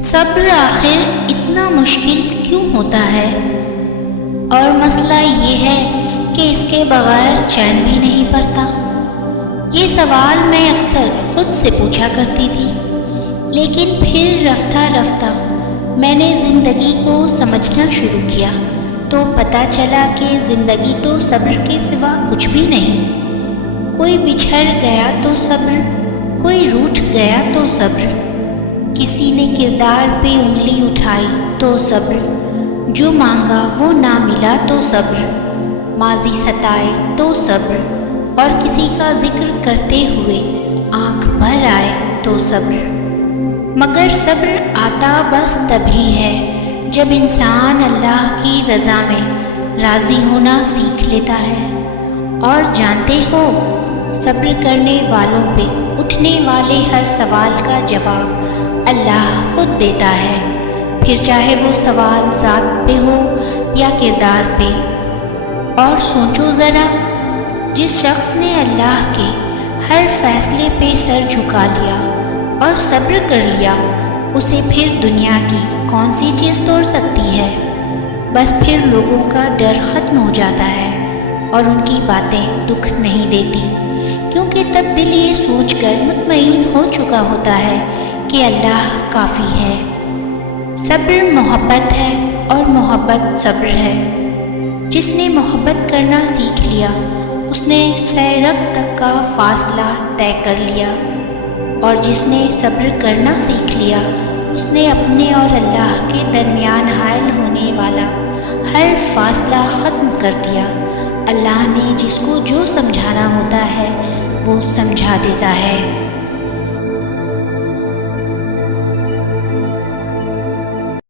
صبر آخر اتنا مشکل کیوں ہوتا ہے؟ اور مسئلہ یہ ہے کہ اس کے بغیر چین بھی نہیں پڑتا۔ یہ سوال میں اکثر خود سے پوچھا کرتی تھی، لیکن پھر رفتہ رفتہ میں نے زندگی کو سمجھنا شروع کیا تو پتہ چلا کہ زندگی تو صبر کے سوا کچھ بھی نہیں۔ کوئی بچھڑ گیا تو صبر، کوئی روٹھ گیا تو صبر، کسی نے کردار پہ انگلی اٹھائی تو صبر، جو مانگا وہ نہ ملا تو صبر، ماضی ستائے تو صبر، اور کسی کا ذکر کرتے ہوئے آنکھ بھر آئے تو صبر۔ مگر صبر آتا بس تبھی ہے جب انسان اللہ کی رضا میں راضی ہونا سیکھ لیتا ہے۔ اور جانتے ہو، صبر کرنے والوں پہ اٹھنے والے ہر سوال کا جواب اللہ خود دیتا ہے، پھر چاہے وہ سوال ذات پہ ہو یا کردار پہ۔ اور سوچو ذرا، جس شخص نے اللہ کے ہر فیصلے پہ سر جھکا لیا اور صبر کر لیا، اسے پھر دنیا کی کون سی چیز توڑ سکتی ہے؟ بس پھر لوگوں کا ڈر ختم ہو جاتا ہے اور ان کی باتیں دکھ نہیں دیتی، کیونکہ تب دل یہ سوچ کر مطمئن ہو چکا ہوتا ہے کہ اللہ کافی ہے۔ صبر محبت ہے اور محبت صبر ہے۔ جس نے محبت کرنا سیکھ لیا، اس نے سیرب تک کا فاصلہ طے کر لیا، اور جس نے صبر کرنا سیکھ لیا، اس نے اپنے اور اللہ کے درمیان حائل ہونے والا ہر فاصلہ ختم کر دیا۔ اللہ نے جس کو جو سمجھانا ہوتا ہے وہ سمجھا دیتا ہے۔